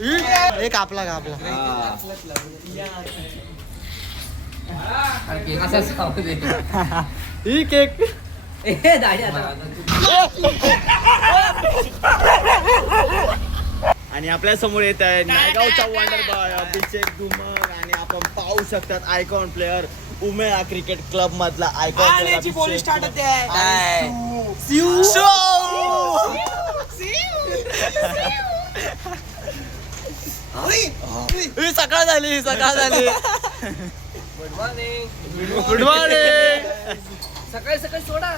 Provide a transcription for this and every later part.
एक आपला का आपला ही केक आणि आपल्या समोर येत आहे नायगावचा वंडर बॉय अभिषेक धुमक आणि आपण पाहू शकतात आयकॉन प्लेअर उमेळा क्रिकेट क्लब मधला आयकॉन सकाळ झाली गुड मॉर्निंग सकाळी सकाळी सोडा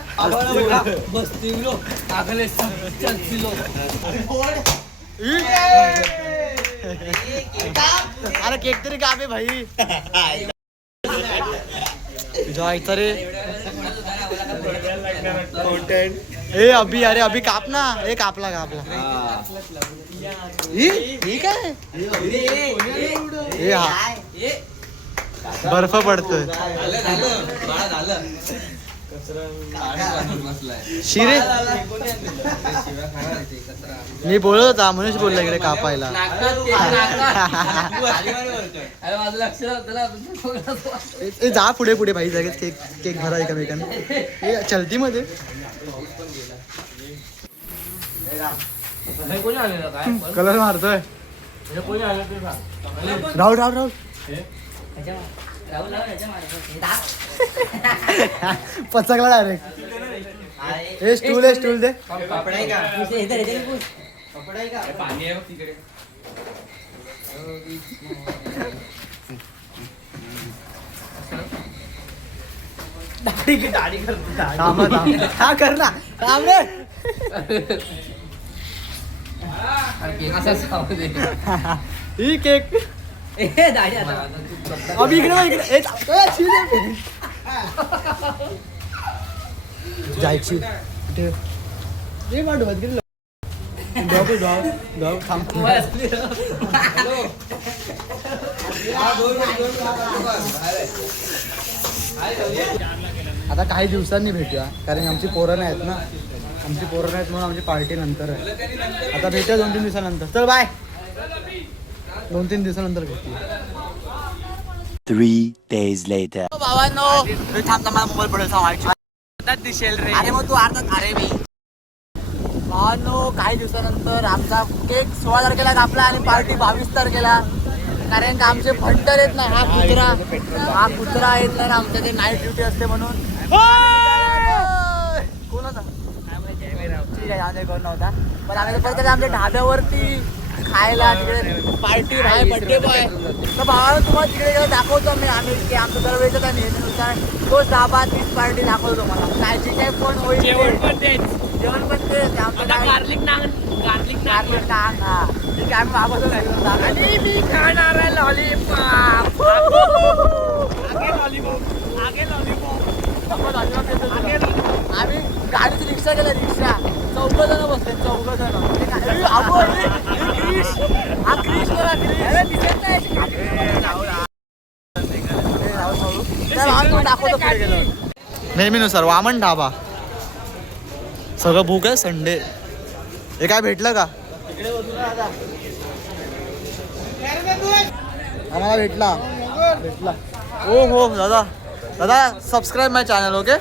अरे केक तरी कापे भाई जायचं रे ए अभि अरे अभि काप ना ए कापला ठीक आहे बर्फ पडतोय शिरे मी बोलत होता मनुष्य बोलला इकडे कापायला जा पुढे पुढे भाई जागेच केक केक भरा एकामेकांना चलती मध्ये कलर मारतोय राहुल पचकला डायरेक्ट हे स्टूल दे दाढी कर ना काम रे ही केक अभी इकडे जायची आता काही दिवसांनी भेटूया कारण आमची पोरं नाही आहेत ना म्हणून आमची पार्टी नंतर आहे आता भेटूया 2-3 दिवसानंतर चल बाय 2-3 दिवसानंतर भेटूया 3 days later. बाबांनो थांबता मला मोबाईल पडेल सांगायची दिसेल रे अरे मग तू अर्धात अरे मी बाबांनो काही दिवसानंतर आमचा केक 16 तारखेला कापला आणि पार्टी 22 तारखेला कारण का आमचे फंटर येत ना हा कुत्रा येत नाही आमच्या ते नाईट ड्युटी असते म्हणून कोण होता ठीक आहे कोण नव्हता पण आम्ही परत आमच्या ढाब्यावरती खायला तिकडे पार्टी आहे बर्थडे बॉय तर भावाला तुम्हाला तिकडे दाखवतो मी आम्ही आमचं दरवेळेचं काय नेहमीनुसार तोच ढाबा तीच पार्टी दाखवतो मला काय जे काही फोन होईल जेवण पण तेच आमचं गार्लिक नान हा ठीक आहे आम्ही मागवतो आणि मी खाणार आहे लॉलीपॉप आम्ही गाडीची रिक्षा केला रिक्षा 4 जण बसले 4 जण हा क्रिश बघा नेहमीनुसार वामन ढाबा सगळं भूक आहे संडे हे काय भेटलं का आम्हाला भेटला हो दादा सबस्क्राईब माय चॅनल ओके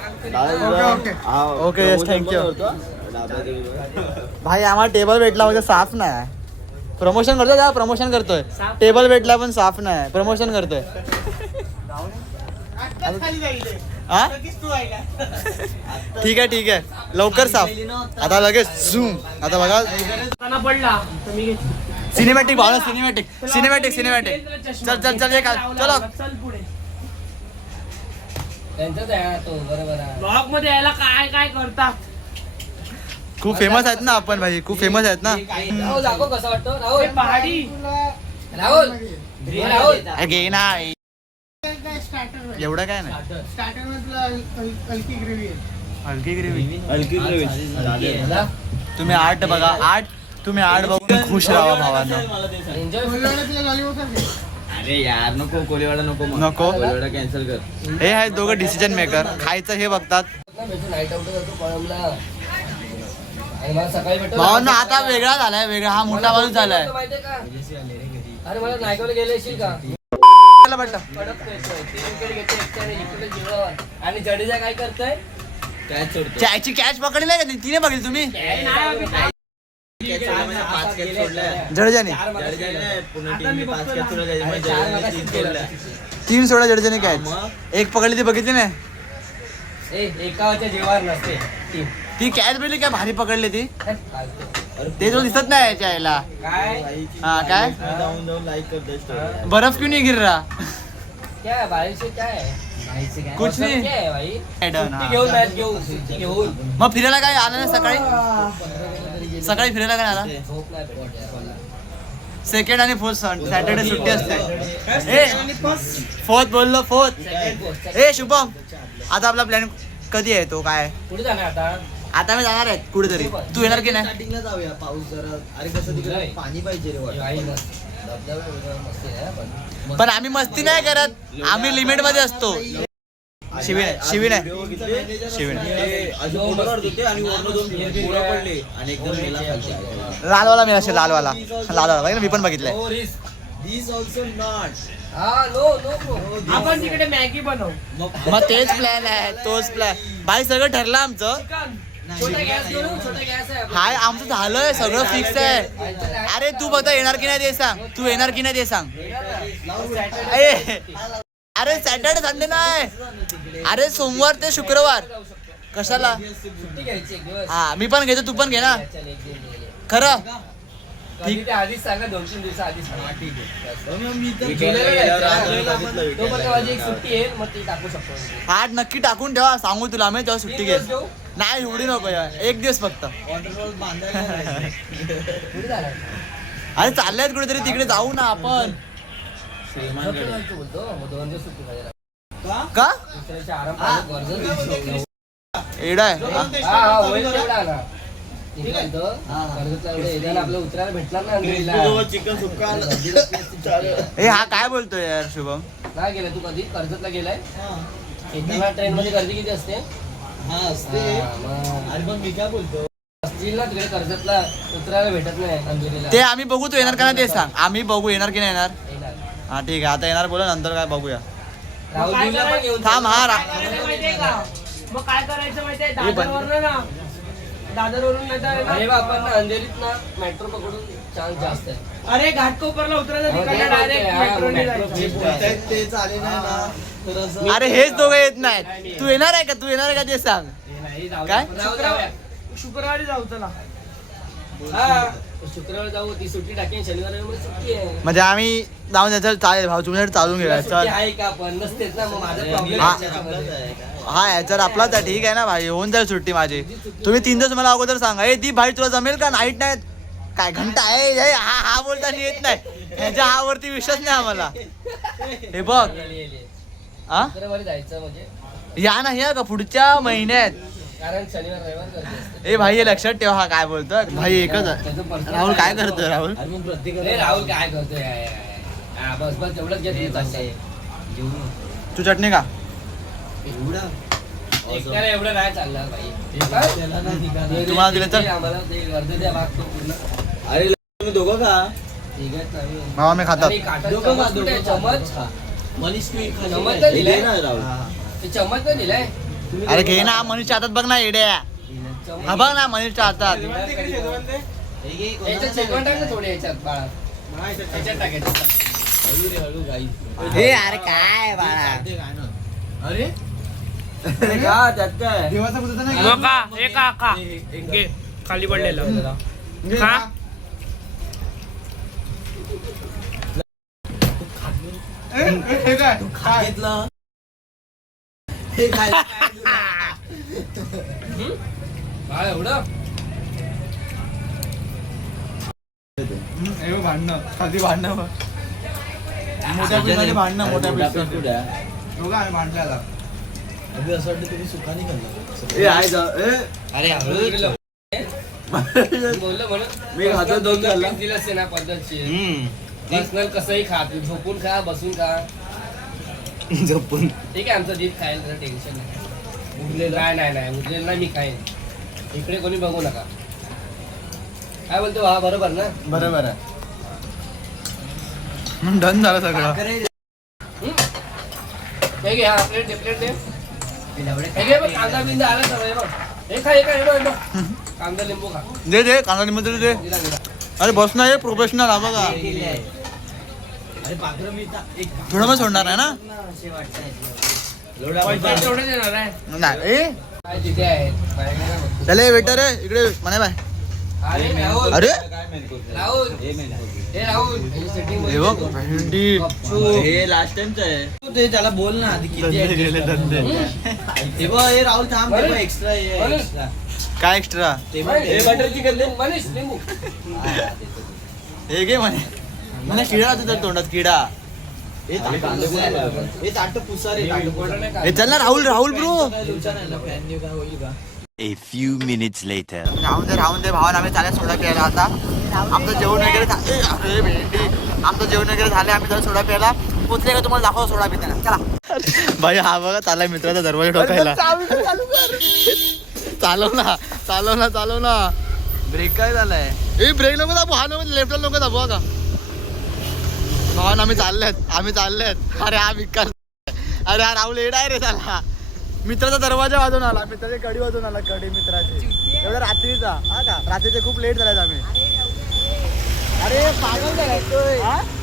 येस थँक्यू भाई आम्हाला टेबल भेटला म्हणजे साफ नाही प्रमोशन करतोय का प्रमोशन करतोय टेबल भेटला पण साफ नाही प्रमोशन करतोय ठीक आहे लवकर साफ आता लगेच झूम आता बघा सिनेमॅटिक भावना सिनेमॅटिक चल चलो ब्लॉग मध्ये यायला काय करतात खूप फेमस आहेत ना आपण भाई खूप फेमस आहेत ना दाखव कसं वाटतं राहुल पहाडी राहुल घे ना एवढं काय नाही स्टार्टर मध्ये हलकी ग्रेव्ही हलकी ग्रेव्ही तुम्ही 8 बघा 8 तुम्ही 8 बघून खुश राहा भावांना अरे यार नको कोळीवाडा नको कोळीवाडा कॅन्सल कर हे आहेत दोघं डिसिजन मेकर खायचं हे बघतात आणि मला सकाळी भेटतो भावांना आता वेगळा झालाय, वेगळा हा मोठा माणूस झालाय. माहितीये का? अरे मला नायगावला गेले असेल का बट कडक खेळतोय. 3 विकेट घेतोय एकट्याने, इकडे जीवावर. आणि जडेजा काय करतोय? कॅच सोडतो. त्याची कॅच पकडली नाही का तिने बघितली तुम्ही कॅच सोडला म्हणजे 5 कॅच सोडल्या. जडेजाने पुन्हा टीमने 5 कॅच सोडल्या त्याच्यामुळे जडेजाने 3 सोडल्या. 3 सोडा जडेजाने कॅच, मग? एक पकडली ती बघितली नाही. एकाच्या जीवावर नसते टीम. ती कॅच बघितली काय भारी पकडली ती, अरे ते जो दिसत नाही याच्या याला. काय हा काय जाऊन जाऊन लाईक करतोय स्टोरी. बर्फ क्यों नहीं गिर रहा. क्या भाई से क्या है? कुछ नहीं. क्या है भाई? Head-on, सुट्टी हा. घेऊन मॅच घेऊन सुट्टी घेऊन मग फिरायला काय आला ना सकाळी, सकाळी फिरायला काय आला. झोप नाही भेटत यार मला. सेकंड आणि फोर्थ सॅटर्डे सुट्टी असते. ए फोर्थ बोललो, फोर्थ. Second post. ए शुभम, आता आपला प्लॅन कधी आहे तो काय. कुठे जाणार आता? आता मी जाणार आहे कुठेतरी, तू येणार की नाही. स्टार्टिंगला जाऊया, पाऊस जरा. अरे कसं तिकडे पाणी पाहिजे रे वाटतं. आई मस्त. धबधबा वगैरे मस्त आहे हा पण. पण आम्ही मस्ती नाही करत, आम्ही लिमिट मध्ये असतो. शिवी नाही, शिवी नाही, शिवी नाही. अजून फोटो काढत होते आणि वरनं 2 पोरं पडले आणि एकदम मेला खालती. लालवाला मी असेल, लालवाला बघ ना, मी पण बघितलंय. No risk. These also not. हा नो आपण तिकडे मॅगी बनवू. मग तेच प्लॅन आहे, तोच प्लॅन. भाई सगळं ठरलं आमचं. छोटा गॅस घेऊन छोटा गॅस आहे. हाय आमचं झालंय, सगळं फिक्स आहे. अरे तू फक्त येणार की नाही ते सांग, तू येणार की नाही ते सांग. ए, अरे सॅटर्डे संडे नाही, अरे सोमवार ते शुक्रवार. कशाला. सुट्टी घ्यायची एक दिवस. हा मी पण घेतो, तू पण घे ना. चल, एक दिन गेले. खरं कधी ते आधीच सांगा, 2-3 दिवस आधीच सांगा. ठीक आहे. मी तर जुलैला जायचं रात्रीला आहे. बघितलं तोपर्यंत माझी एक सुट्टी येईल, मग ती टाकू शकतो. आज नक्की टाकून ठेवा, सांगू तुला आम्ही तेव्हा सुट्टी 3 घे. दिवस घेऊ. नाही एवढी नको यार, एक दिवस फक्त. वॉटरफॉल बांधायला जायचं. कुठे जाणार? अरे चाललंय कुठेतरी, तिकडे जाऊ ना आपण. श्रीमानगड. जायचं बोलतो, मग 2 दिवस सुट्टी पाहिजे. का दुसऱ्याच्या आराम पाहिजे, कर्ज. एडा आहे. हा, होईल तेवढा आला. ठीक आहे तो. कर्जतला एवढं एरियाला आपल्याला उतरायला भेटणार ना अंधेरीला. चिकन सुक्का. ए हा काय बोलतोय यार शुभम. नाही गेलाय तू कधी? कर्जतला गेलाय? येताना ट्रेन मध्ये गर्दी किती असते? हा असते. हा, मग अरे पण मी काय बोलतो, असतील ना तिकडे कर्जतला उतरायला भेटत नाही अंधेरीला. ते आम्ही बघू, तू येणार का नाही ते सांग. आम्ही बघू येणार की नाही येणार. येणार. हा ठीक आहे, आता येणार बोला, नंतर काय बघूया. राहुल दिवला पण घेऊन थांब, हा मग काय करायचं माहितीये, दादरवरून ना, दादरवरून नाही तर अरे बा, आपण ना अंधेरीत ना मेट्रो पकडून चान्स जास्त आहे. अरे घाटकोपरला उतरायचं, तिकडनं डायरेक्ट हा, मेट्रोने metro जायचं. जे बोलतायत ते चाले नाही ना, तर असं अरे हेच दोघं येत नाहीत. तू येणार आहे का, तू येणार आहे का ते सांग. नाही, जाऊ काय? दे. जाऊ जाऊया. शुक्रवारी जाऊ चला. हा, शुक्रवार जाऊ. ती सुट्टी टाकेन, शनिवार रविवार सुट्टी आहे. म्हणजे आम्ही जाऊन त्याचं चालेल भाऊ, तुमच्याकडे चालून घेऊया. सुट्टी चल आहे का? पण नसतेच ना, मग माझा प्रॉब्लेम हा. त्याच्यामध्ये. हा याच्यावर आपलाच आहे, ठीक आहे ना भाई, होऊन जाईल सुट्टी माझी. तुम्ही 3 दिवस मला अगोदर सांगा. ए दी भाई तुला जमेल का, नाईट नाहीत काय घंटा आहे. हा हा बोलताना येत नाही, ह्याच्या हा वरती विश्वास नाही आम्हाला. हे बघ हा, शुक्रवारी जायचं म्हणजे, या ना या का पुढच्या महिन्यात. कारण शनिवार रविवार गर्दी असते. ए भाई हे लक्षात ठेवा, हा काय बोलतोय भाई एकच आहे. त्याचं personal राहुल काय करतोय राहुल. अरे मग ए, प्रत्येकाला राहुल काय करतोय? हा, बस बस तेवढंच घेत चालतंय. घेऊ ना. तू चटणी का. एवढा एकट्याला एवढं नाही चालणार भाई. त्याला नाही निघालं. तुम्हाला दिलं तर? आम्हाला ते अर्ध द्या भाग तो पूर्ण. अरे तुम्ही दोघं का ठीक आहे चालेल. मामा मी खातात. आणि काटा दोघं का चमच कुठे आहे? चमच मनीष तू एक खाली चम्मच काय? तर दिलाय. हे ना राहुल. ते चमच नाही दिलाय. अरे घे ना, मनीषच्या हातात बघ ना येड्या. चमच. हा बघ ना मनीषच्या हातात. हे घे, कोणाला याच्यात शेकवण टाक ना थोडे याच्यात बाळा. याच्यात टाकायचं. हळू रे हळू गाई. हे अरे काय बाळा. ते काय ना. अरे का त्यात काय देवाचा पुतळा नाही मग का हे का घे खाली पडलेलं का. हे काय घेतलं हे काय बाळा एवढं हे भांडणं खाली भांडणं मोठ्या पिठाने भांडणं मोठ्या पिठाने दोघं आम्ही भांडल्याला अभि असं वाटतं तुम्ही सुखाने खाल्लं. ए आहे जा ए. अरे हळू बोललं म्हणून मी खातो, दोन खाल्ला. दिलं असेल ना पद्धतशीर. पर्सनल कसंही खा, तू झोपून खा, बसून खा. झोपून ठीक आहे, आमचं जीत खायला जरा टेन्शन नाही. उरलेलं नाही उरलेलं नाही मी खाईन. इकडे कोणी बघू नका. काय बोलतो हा बरोबर ना? बरोबर आहे. डन झालं सगळं. हे घे, हा प्लेट दे, प्लेट दे. हे घे बघ, कांदा बिंदा आला सगळं बघ. हे खा, हे खा, हे बघ, हे बघ. कांदा लिंबू खा. दे दे कांदा लिंबू दे. दिला, दिला. अरे बस ना, हे प्रोफेशनल हा बघा. थोडं पण सोडणार आहे ना? पैसे तेवढे देणार आहे. नाही ए, काय तिथे आहेत बाहेर नाही बघ. चले वेटर आहे इकडे म्हणे बाय. अरे राहुल, अरे राहुल, हे राहुल, हे setting हे बघ भेंडी. हे लास्ट टाइमच आहे. ते त्याला बोल ना आधी किती धंदे गेले धंदे. हे बघ हे राहुल थांब ते बरं. एक्स्ट्रा हे बरं. एक्स्ट्रा काय एक्स्ट्रा? ते बघ, हे बटर चिकन दे. मनीष लिंबू. हे घे म्हणे. मला किडा होता तोंडात किडा. हे ताट पुसा रे ताट पुसा. हे चल ना Rahul bro. A few minutes later. राहून दे भावानं आम्ही चालेल सोडा प्यायला आता. आमचं जेवण वगैरे अरे भेंडी आमचं जेवण वगैरे झाले. आम्ही जरा सोडा प्यायला पोचले का तुम्हाला दाखवा सोडा पिताना. चला भाई हा बघा चाललाय मित्राचा दरवाजा ठोकायला. चालव ना. ब्रेक काय झालाय? ए ब्रेक नको दाबू, हा नको लेफ्ट नको दाबू का भावान. आम्ही चाललेत. अरे हा विकास. अरे हा राहुल एडा आहे रे झाला. मित्राचा दरवाजा वाजवून आला, मित्राची कडी वाजवून आला. कडी मित्राची एवढा रात्रीचा हा का? रात्रीचे खूप लेट झालाय आम्ही. अरे पागल झालाय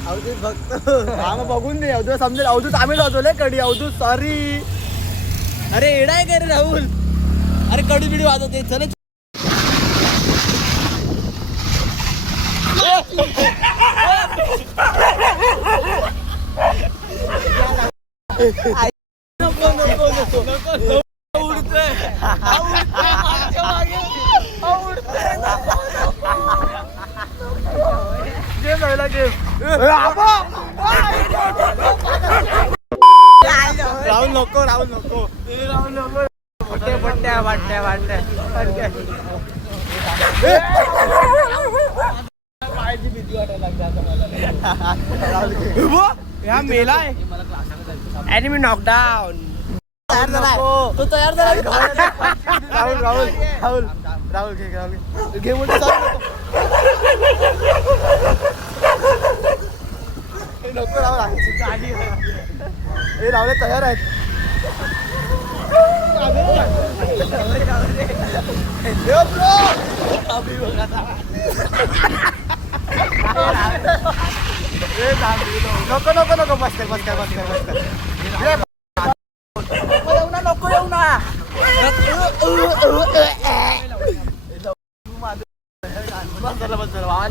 अवधूत बघतो. हा मग बघून दे अवधूत समजेल. अवधूत आम्ही वाजवले कडी. अवधूत सॉरी. अरे एडा आहे का रे राहुल? अरे कडी बिडी वाजवते चल. राहुल नको. पट्ट्या पायाची भीती वाटायला लागते आता मला. हा मेला आहे. एनिमी नॉकडाऊन. तयार झालाय तो. तयार झालाय. राहुल घे बोलतो. नको राहुल. हे राहुल तयार आहेत. नको बस नको येऊ ना.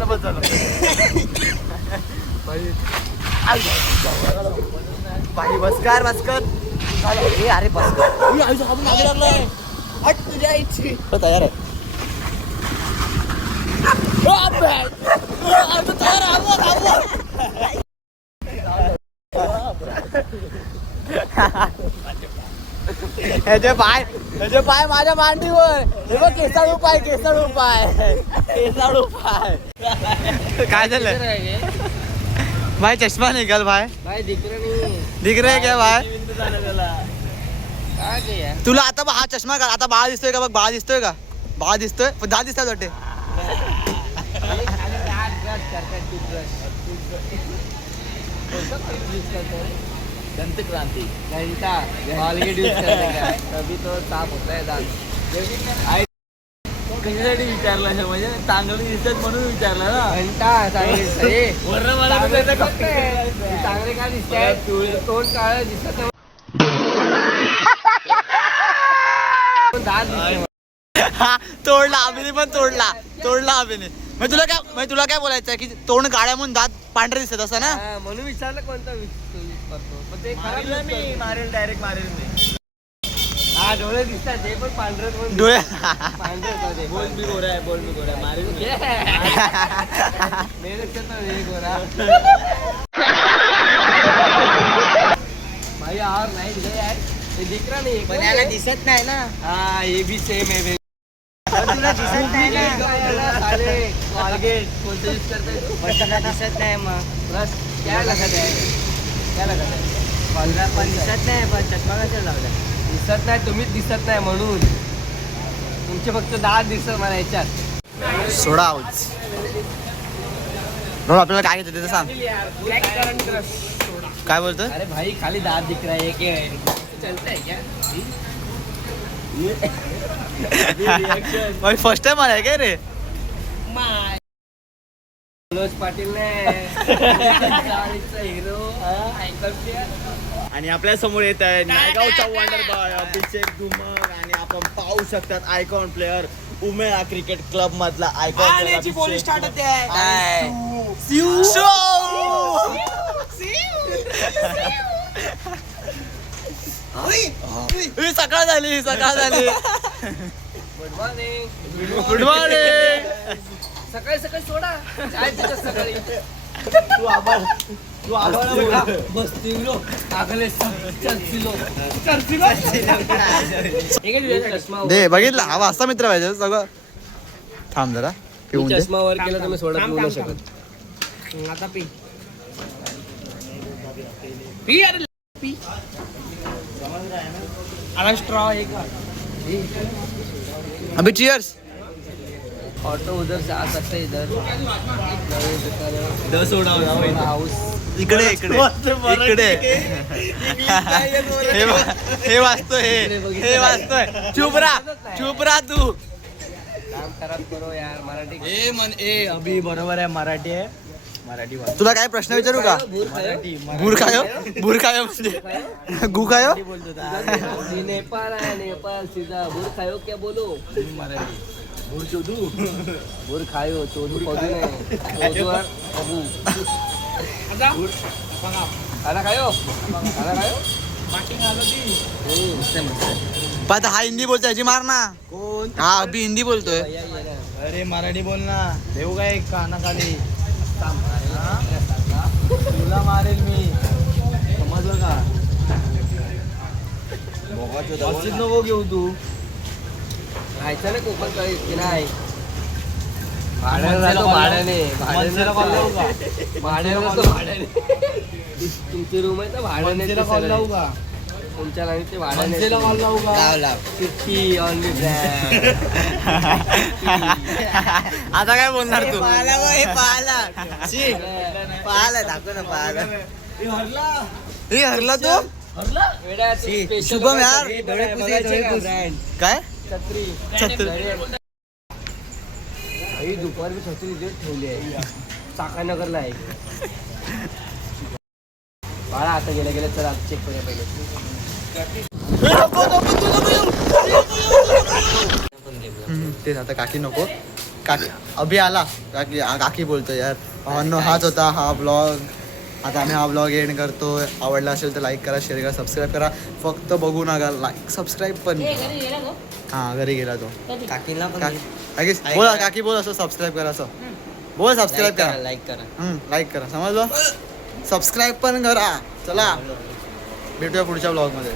बस झालं. बाई बस कर. अरे बस मागे लागलाय. हट तुझ्या इच्छी. तयार आहे. ह्याचे पाय माझ्या मांडीवर. हे बघ केसाळू पाय. काय झालं भाई? चष्मा निकाल भाई. दिख रहे क्या भाई? तुला आता हा चष्मा काढ. आता बाळा दिसतोय का बघ? बाळा दिसतोय पण दात दिसतात वाटते. दंत क्रांती कॉलगेट यूज करते का तभी तो साफ होता है दांत. कशासाठी विचारलं म्हणजे चांगलं दिसत म्हणून विचारलं ना. घंटा चांगले चांगले काय दिसत तोंड काळ दिसत नाही. दात दिसते. तोडला अभिने. मग तुला काय बोलायचं की तोंड काळ्या म्हणून दात पांढरे दिसत असं ना? म्हणून विचारलं कोणता करतो पण ते मारेल डायरेक्ट मारेल मी. हा डोळे दिसतात ते पण पांढरत डोळे पांढरत बोल मी गोरा आहे मारेल भाई और नहीं दिखे यार. ये दिख रहा नहीं. पण याला दिसत नाही ना. हाँ ये भी सेम है. तुला दिसत नाही ना. साले कॉलगेट कोणते यूज करते? पण तुला दिसत नाही मग. बस क्या लगत है? पण दिसत नाही. पण चष्मा कशाला लावला? दिसत नाही. तुम्हीच दिसत नाही म्हणून तुमचे फक्त दात दिसत मला याच्यात. सोडा आऊच. रोहन आपल्याला काय घेतं ते सांग. ब्लॅक करंट क्रश काय बोलतोय? अरे भाई खाली दांत दिख रहा है क्या चलता है क्या फर्स्ट टाइम आलाय काय रे? माय मनोज पाटील ने हिरो आयकॉन प्लेअर. आणि आपल्या समोर येत आहे नायगावचा वंडर बॉय अभिषेक धुमक आणि आपण पाहू शकतात आयकॉन प्लेअर उमेळा क्रिकेट क्लब मधला आयकॉन याची पोलीस स्टार्ट होते सकाळ झाली गुड मॉर्निंग. Good morning. सकाळी सकाळी सोडा काय तुझं सकाळी बसतिलो आगले चलसिलो चष्मा दे बघितला हा वाजता मित्र पाहिजे सगळं. थांब जरा पिऊन दे. चष्मा वर केला तुम्ही सोडत बोलू शकत. आता पी पी अरे पी अरे स्ट्रॉ एक अभी चियर्स. ऑटो उधर से आ सकते इधर 10 हाउस इकडे इकडे इकडे हे वाचतोय हे वाचतोय. चुप रा तू. काम खराब करो यार मराठी. अभि बरोबर आहे मराठी आहे. तुला काय प्रश्न विचारू का? भूर खायो म्हणजे गु खायो. नेपाल आहे नेपाल सीधा बुर खायो क्या बोलो बुर खायो चोदू पदू नाही चोदू और पबू. खाना खायो पाहता हा हिंदी बोलतोय याची मार ना. कोण? हा अभि हिंदी बोलतोय. अरे मराठी बोल ना. देऊ काय कानाखाली तुला मारेल मी समजलं का. नको घेऊ तू. राहायचं ना कोकण की नाही. भाड्याने राहतो भाड्याने तुमची रूम आहे तर भाड्याने तुमच्या लाईनचे भाड्याने सिक्की ऑनली आता काय बोलणार तू? हे हरला तू. शुभम यार काय छत्री आई दुपारी मी छत्री इथे ठेवली आहे चाकानगरला आहे. बाळा आता गेल्या चला चेक करूया पहिले. तेच आता काकी नको. काकी अभि आला. काकी बोलतोय यार. भावांनो हाच होता हा ब्लॉग. आता आम्ही हा ब्लॉग एंड करतो. आवडला असेल तर लाईक करा, शेअर करा, सबस्क्राईब करा. फक्त बघू नका, लाईक सबस्क्राईब पण. हा घरी गेला तो. काकीला बोला काकी बोल असं सबस्क्राईब करा असं बोल. सबस्क्राईब करा, लाईक करा. लाईक करा. समजलं? सबस्क्राईब पण करा. चला भेटूया पुढच्या ब्लॉग मध्ये.